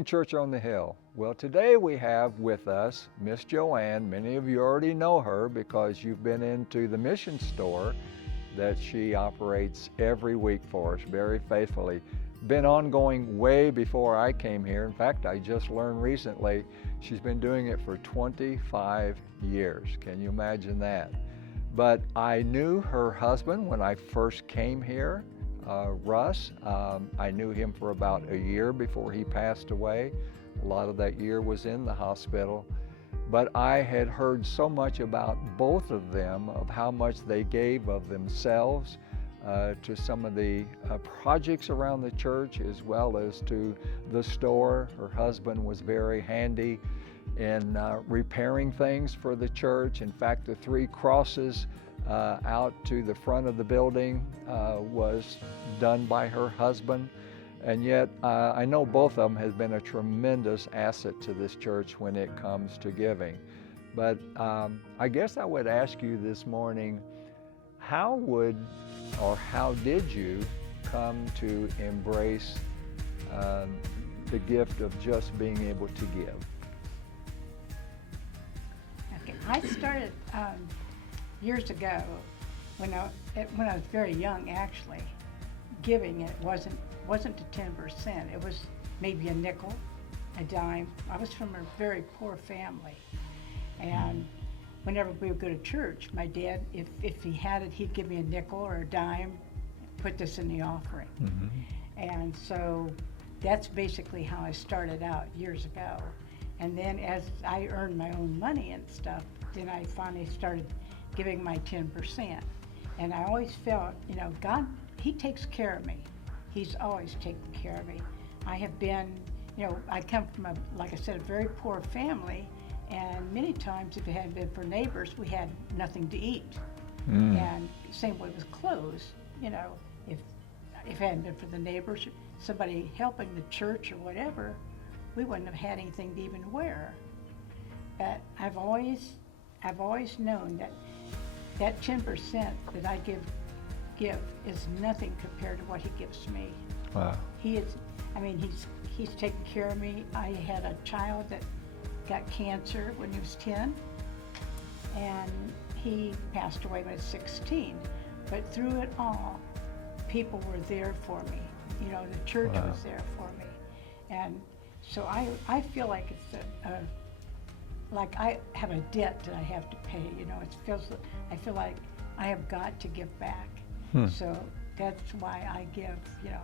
morning, Church on the Hill. Well, today we have with us Miss Joann. Many of you already know her because you've been into the mission store that she operates every week for us very faithfully. Been ongoing way before I came here. In fact, I just learned recently she's been doing it for 25 years. Can you imagine that? But I knew her husband when I first came here. Russ. I knew him for about a year before he passed away. A lot of that year was in the hospital. But I had heard so much about both of them, of how much they gave of themselves to some of the projects around the church, as well as to the store. Her husband was very handy in repairing things for the church. In fact, the 3 crosses out to the front of the building was done by her husband. And yet I know both of them has been a tremendous asset to this church when it comes to giving. But I guess I would ask you this morning, how did you come to embrace the gift of just being able to give? Okay, I started years ago when I was very young. Actually, giving it wasn't to 10%. It was maybe a nickel, a dime. I was from a very poor family, and whenever we would go to church, my dad, if he had it, he'd give me a nickel or a dime, put this in the offering. Mm-hmm. And so that's basically how I started out years ago. And then as I earned my own money and stuff, then I finally started giving my 10%. And I always felt, God, He takes care of me. He's always taken care of me. I have been, I come from like I said, a very poor family, and many times if it hadn't been for neighbors, we had nothing to eat. And same way with clothes, if it hadn't been for the neighbors, somebody helping the church or whatever, we wouldn't have had anything to even wear. But I've always known that 10% that I give is nothing compared to what He gives me. Wow. He's taken care of me. I had a child that got cancer when he was 10, and he passed away when he was 16. But through it all, people were there for me. The church Wow. was there for me. And so I feel like it's like I have a debt that I have to pay. I feel like I have got to give back. So that's why I give. Yeah.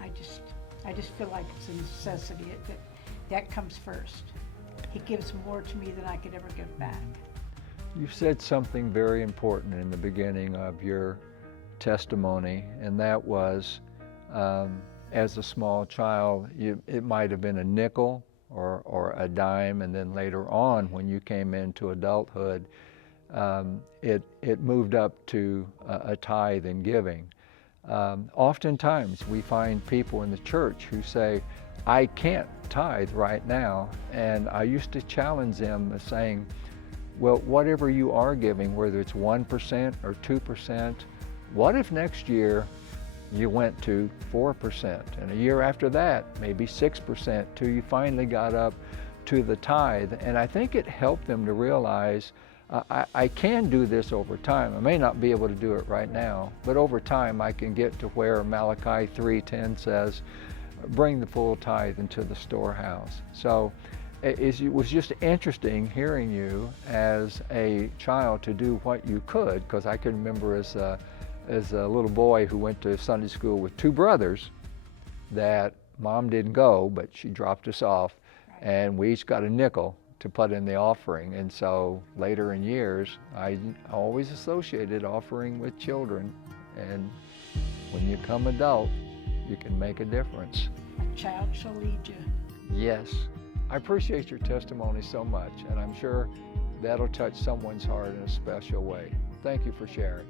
I just feel like it's a necessity. That comes first. He gives more to me than I could ever give back. You said something very important in the beginning of your testimony, and that was, as a small child, it might have been a nickel or a dime, and then later on, when you came into adulthood, it moved up to a tithe in giving. Oftentimes, we find people in the church who say, I can't tithe right now, and I used to challenge them saying, well, whatever you are giving, whether it's 1% or 2%, what if next year you went to 4%, and a year after that, maybe 6%, till you finally got up to the tithe? And I think it helped them to realize, I can do this over time. I may not be able to do it right now, but over time I can get to where Malachi 3:10 says, bring the full tithe into the storehouse. So it was just interesting hearing you as a child to do what you could, because I can remember as a little boy who went to Sunday school with 2 brothers that Mom didn't go, but she dropped us off, and we each got a nickel to put in the offering. And so later in years, I always associated offering with children, and when you come adult, you can make a difference. A child shall lead you. Yes. I appreciate your testimony so much, and I'm sure that'll touch someone's heart in a special way. Thank you for sharing.